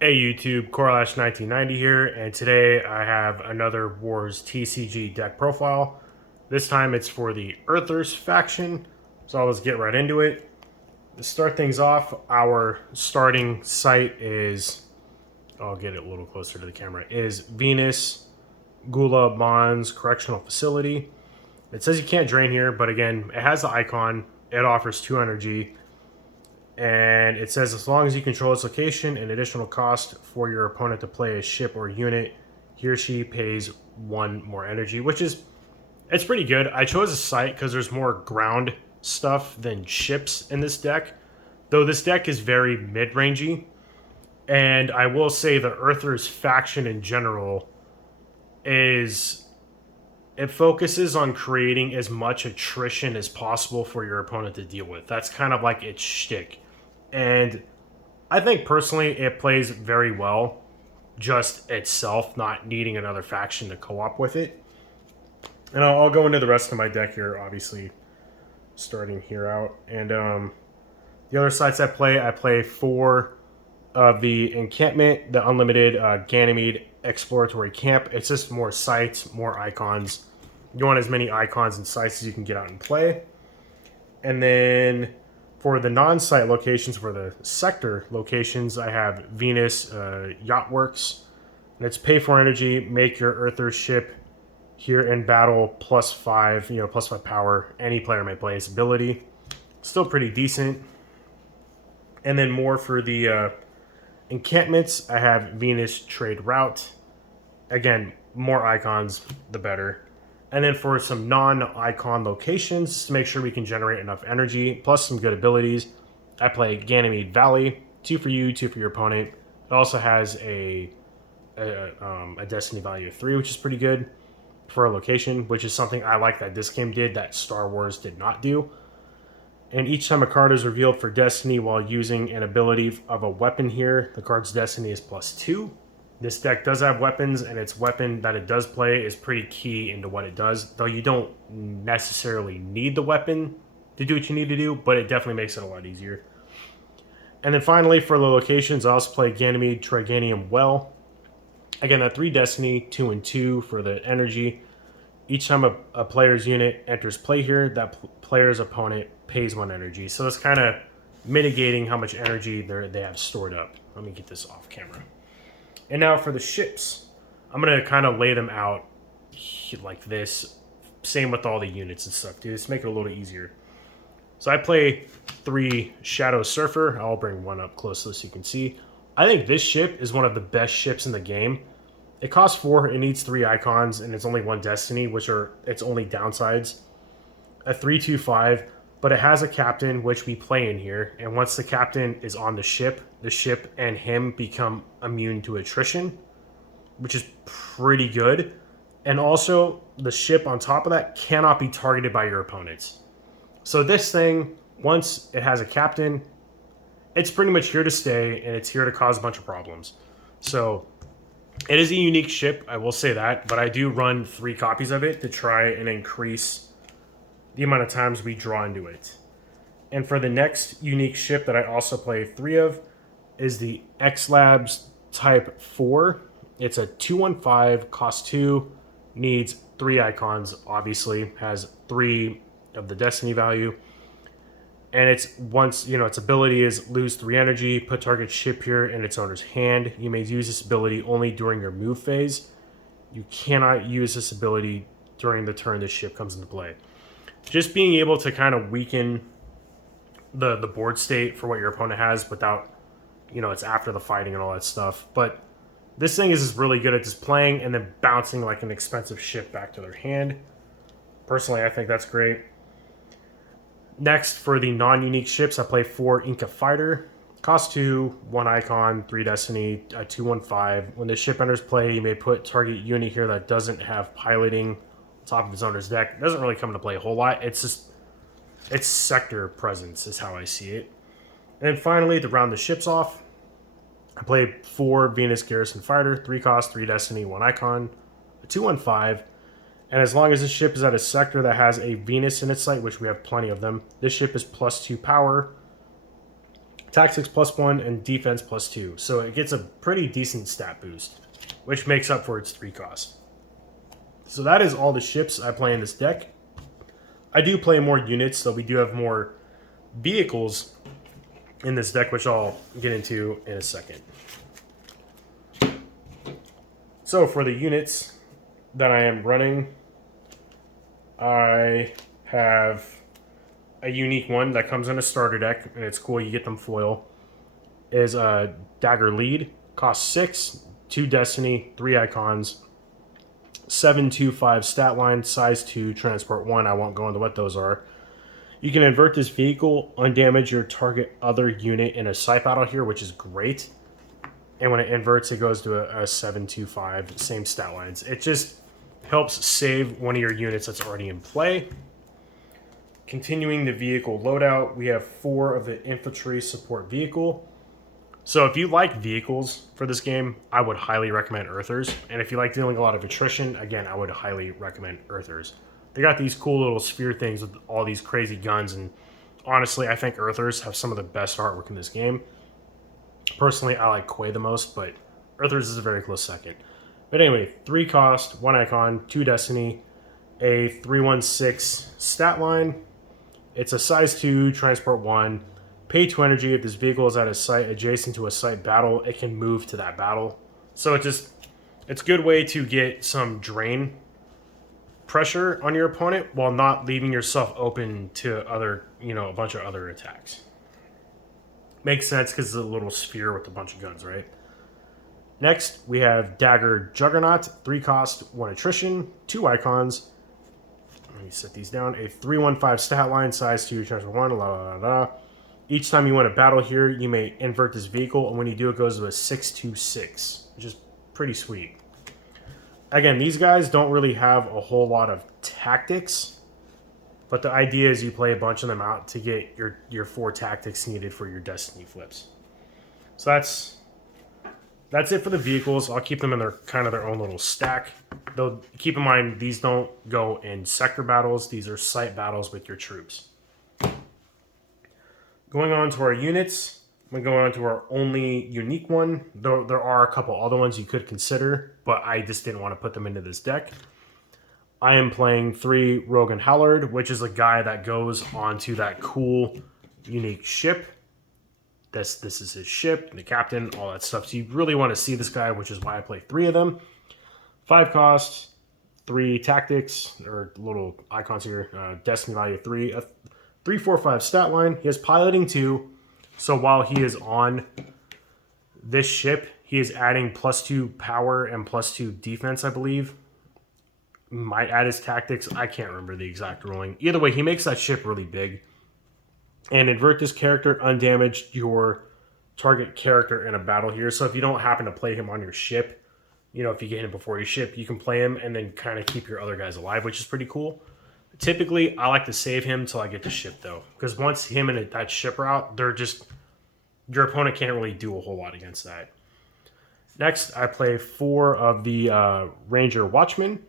Hey YouTube, Corlash1990 here, and today I have another Wars TCG deck profile. This time it's for the Earthers faction, so let's get right into it. To start things off, our starting site is, I'll get it a little closer to the camera, is Venus Gula Mons Correctional Facility. It says you can't drain here, but again, it has the icon, it offers 2 energy, and it says as long as you control its location, an additional cost for your opponent to play a ship or unit, he or she pays 1 more energy, which is, it's pretty good. I chose a site because there's more ground stuff than ships in this deck, though this deck is very mid-rangey. And I will say the Earthers faction in general is, it focuses on creating as much attrition as possible for your opponent to deal with. That's kind of like its shtick. And I think personally it plays very well just itself, not needing another faction to co-op with it. And I'll go into the rest of my deck here, obviously, starting here out. And the other sites I play 4 of the Encampment, the Unlimited Ganymede Exploratory Camp. It's just more sites, more icons. You want as many icons and sites as you can get out and play. And then for the non-site locations, for the sector locations, I have Venus Yacht Works. And it's pay for energy, make your Earther ship here in battle +5, +5 power. Any player may play its ability. Still pretty decent. And then more for the encampments, I have Venus Trade Route. Again, more icons, the better. And then for some non-icon locations, to make sure we can generate enough energy, plus some good abilities, I play Ganymede Valley, 2 for you, 2 for your opponent. It also has a destiny value of 3, which is pretty good for a location, which is something I like that this game did that Star Wars did not do. And each time a card is revealed for destiny while using an ability of a weapon here, the card's destiny is +2. This deck does have weapons, and its weapon that it does play is pretty key into what it does, though you don't necessarily need the weapon to do what you need to do, but it definitely makes it a lot easier. And then finally, for the locations, I also play Ganymede Triganium Well. Again, a 3 destiny, 2 and 2 for the energy. Each time a player's unit enters play here, that player's opponent pays 1 energy. So it's kind of mitigating how much energy they have stored up. Let me get this off camera. And now for the ships, I'm going to kind of lay them out like this. Same with all the units and stuff, dude. Just make it a little easier. So I play 3 Shadow Surfer. I'll bring one up close so you can see. I think this ship is one of the best ships in the game. It costs 4, it needs 3 icons, and it's only 1 destiny, which are its only downsides. A 3/2/5, but it has a captain, which we play in here, and once the captain is on the ship and him become immune to attrition, which is pretty good. And also, the ship on top of that cannot be targeted by your opponents. So this thing, once it has a captain, it's pretty much here to stay, and it's here to cause a bunch of problems. So it is a unique ship, I will say that, but I do run 3 copies of it to try and increase the amount of times we draw into it. And for the next unique ship that I also play 3 of is the X-Labs Type 4. It's a 2/1/5, costs 2, needs 3 icons, obviously, has 3 of the destiny value. And it's its ability is lose 3 energy, put target ship here in its owner's hand. You may use this ability only during your move phase. You cannot use this ability during the turn this ship comes into play. Just being able to kind of weaken the board state for what your opponent has without, it's after the fighting and all that stuff. But this thing is really good at just playing and then bouncing like an expensive ship back to their hand. Personally, I think that's great. Next, for the non-unique ships, I play 4 Inca Fighter. Cost 2, 1 icon, 3 destiny, 2/1/5. When the ship enters play, you may put target unit here that doesn't have piloting on top of its owner's deck. It doesn't really come into play a whole lot. It's just, its sector presence is how I see it. And then finally, to round the ships off, I play 4 Venus Garrison Fighter, 3 cost, 3 destiny, 1 icon, a 2/1/5. And as long as this ship is at a sector that has a Venus in its sight, which we have plenty of them, this ship is +2 power. Tactics +1, and defense +2. So it gets a pretty decent stat boost, which makes up for its 3 cost. So that is all the ships I play in this deck. I do play more units, so we do have more vehicles in this deck, which I'll get into in a second. So for the units that I am running, I have a unique one that comes in a starter deck, and it's cool. You get them foil. Is a Dagger Lead, costs 6, 2 Destiny, 3 Icons, 7/2/5 stat line, size 2, transport 1. I won't go into what those are. You can invert this vehicle, undamage your target other unit in a side battle here, which is great. And when it inverts, it goes to a 7/2/5, same stat lines. It just helps save one of your units that's already in play. Continuing the vehicle loadout, we have 4 of the infantry support vehicle. So if you like vehicles for this game, I would highly recommend Earthers. And if you like dealing a lot of attrition, again, I would highly recommend Earthers. They got these cool little spear things with all these crazy guns, and honestly, I think Earthers have some of the best artwork in this game. Personally, I like Quay the most, but Earthers is a very close second. But anyway, 3 cost, 1 icon, 2 Destiny, a 3/16 stat line. It's a size 2, transport 1. Pay 2 energy. If this vehicle is at a site adjacent to a site battle, it can move to that battle. So it's a good way to get some drain pressure on your opponent while not leaving yourself open to other, a bunch of other attacks. Makes sense because it's a little sphere with a bunch of guns, right? Next, we have Dagger Juggernaut, 3 cost, 1 attrition, 2 icons. Let me set these down. A 3/15 stat line, size 2, transfer 1, la la la la. Each time you win a battle here, you may invert this vehicle, and when you do, it goes to a 6/6, which is pretty sweet. Again, these guys don't really have a whole lot of tactics, but the idea is you play a bunch of them out to get your 4 tactics needed for your Destiny flips. So that's it for the vehicles. I'll keep them in their own little stack. Though keep in mind, these don't go in sector battles. These are site battles with your troops. Going on to our units, I'm going to go on to our only unique one. Though there are a couple other ones you could consider, but I just didn't want to put them into this deck. I am playing 3 Rogan Hallard, which is a guy that goes onto that cool, unique ship. This is his ship, the captain, all that stuff. So you really want to see this guy, which is why I play 3 of them. 5 cost, 3 tactics, or little icons here. Destiny value 3. A 3/4/5 stat line. He has piloting 2. So while he is on this ship, he is adding +2 power and +2 defense, I believe. Might add his tactics. I can't remember the exact ruling. Either way, he makes that ship really big. And invert this character, undamaged your target character in a battle here. So if you don't happen to play him on your ship, if you get him before your ship, you can play him and then kind of keep your other guys alive, which is pretty cool. Typically, I like to save him till I get the ship, though. Because once him and that ship are out, your opponent can't really do a whole lot against that. Next, I play 4 of the Ranger Watchmen.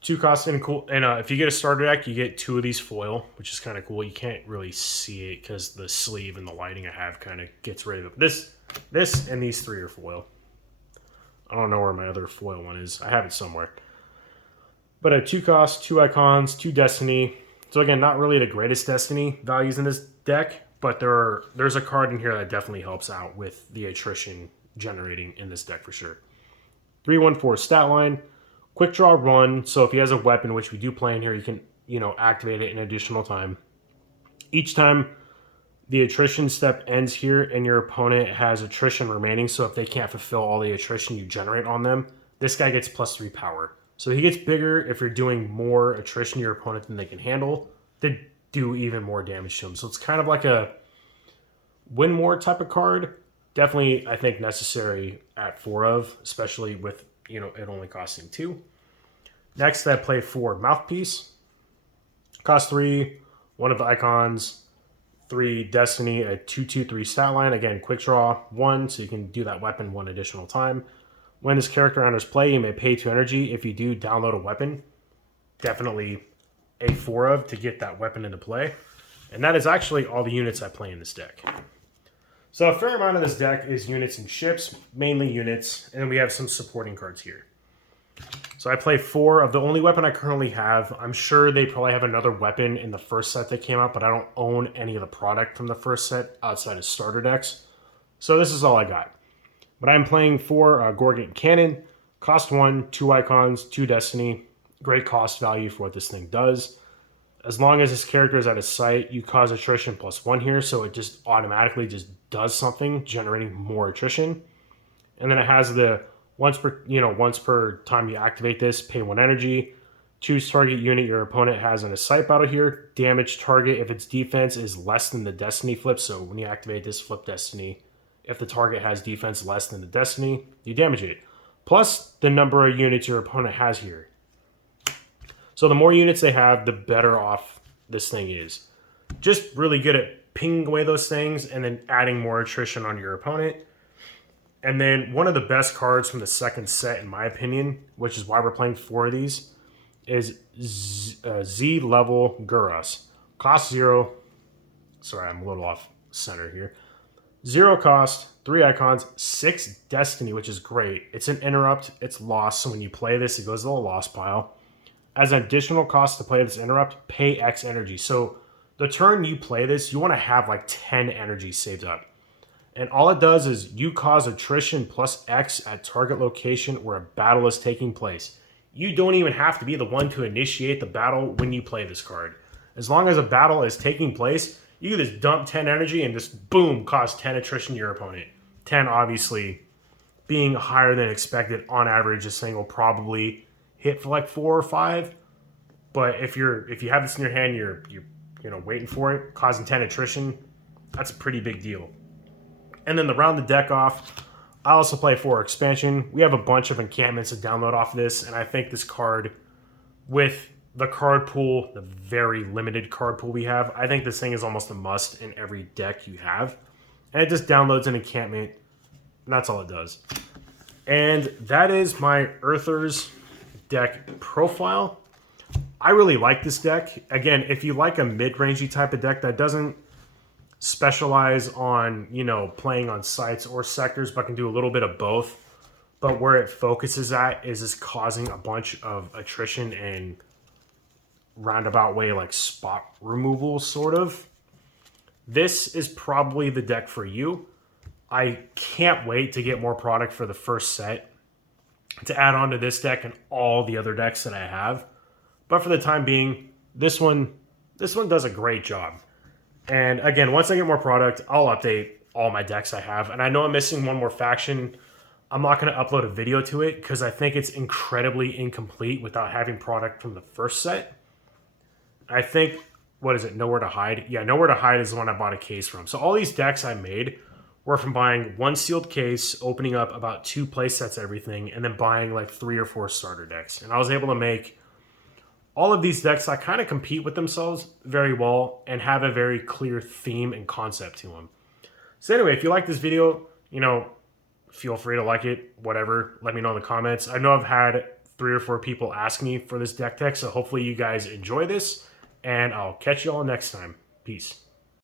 2 cost and cool. And if you get a starter deck, you get 2 of these foil, which is kind of cool. You can't really see it because the sleeve and the lighting I have kind of gets rid of it. This and these 3 are foil. I don't know where my other foil one is. I have it somewhere. But a 2 cost, 2 icons, 2 Destiny. So again, not really the greatest Destiny values in this deck, but there's a card in here that definitely helps out with the attrition generating in this deck for sure. 3/14 stat line. Quick draw run, so if he has a weapon, which we do play in here, you can, activate it an additional time. Each time the attrition step ends here and your opponent has attrition remaining, so if they can't fulfill all the attrition you generate on them, this guy gets +3 power. So he gets bigger if you're doing more attrition to your opponent than they can handle to do even more damage to him. So it's kind of like a win more type of card. Definitely, I think, necessary at 4 of, especially with it only costing 2. Next, I play 4 Mouthpiece. Cost 3, 1 of the icons, 3 Destiny, a 2/2/3 stat line. Again, quick draw 1, so you can do that weapon 1 additional time. When this character enters play, you may pay 2 energy. If you do, download a weapon. Definitely a 4 of to get that weapon into play. And that is actually all the units I play in this deck. So a fair amount of this deck is units and ships, mainly units, and we have some supporting cards here. So I play 4 of the only weapon I currently have. I'm sure they probably have another weapon in the first set that came out, but I don't own any of the product from the first set outside of starter decks. So this is all I got. But I'm playing 4 Gorgon Cannon, cost 1, 2 icons, 2 destiny. Great cost value for what this thing does. As long as this character is at a site, you cause attrition +1 here, so it just automatically just does something, generating more attrition. And then it has the once per time you activate this, pay 1 energy. Choose target unit your opponent has in a site battle here. Damage target if its defense is less than the destiny flip. So when you activate this, flip destiny. If the target has defense less than the destiny, you damage it. Plus the number of units your opponent has here. So the more units they have, the better off this thing is. Just really good at pinging away those things and then adding more attrition on your opponent. And then one of the best cards from the second set, in my opinion, which is why we're playing 4 of these, is Z level Guras. Cost 0. Sorry, I'm a little off center here. 0 cost, 3 icons, 6 destiny, which is great. It's an interrupt, it's lost, so when you play this, it goes to the lost pile. As an additional cost to play this interrupt, pay X energy. So the turn you play this, you want to have like 10 energy saved up. And all it does is you cause attrition plus X at target location where a battle is taking place. You don't even have to be the one to initiate the battle when you play this card. As long as a battle is taking place, you can just dump 10 energy and just boom, cause 10 attrition to your opponent. 10 obviously being higher than expected. On average, this thing will probably hit for like 4 or 5. But if you have this in your hand, you're waiting for it, causing 10 attrition, that's a pretty big deal. And then to round the deck off, I also play 4 expansion. We have a bunch of encampments to download off this, and I think this card, with the card pool, the very limited card pool we have, I think this thing is almost a must in every deck you have. And it just downloads an encampment, and that's all it does. And that is my Earthers deck profile. I really like this deck. Again, if you like a mid-rangey type of deck that doesn't specialize on, playing on sites or sectors, but can do a little bit of both, but where it focuses at is causing a bunch of attrition and roundabout way like spot removal, sort of. This is probably the deck for you. I can't wait to get more product for the first set to add on to this deck and all the other decks that I have. But for the time being, this one does a great job. And again, once I get more product, I'll update all my decks I have. And I know I'm missing one more faction. I'm not going to upload a video to it because I think it's incredibly incomplete without having product from the first set. I think, what is it, Nowhere to Hide? Yeah, Nowhere to Hide is the one I bought a case from. So all these decks I made were from buying 1 sealed case, opening up about 2 play sets, everything, and then buying like 3 or 4 starter decks. And I was able to make all of these decks that kind of compete with themselves very well and have a very clear theme and concept to them. So anyway, if you like this video, feel free to like it, whatever. Let me know in the comments. I know I've had 3 or 4 people ask me for this deck tech, so hopefully you guys enjoy this, and I'll catch you all next time. Peace.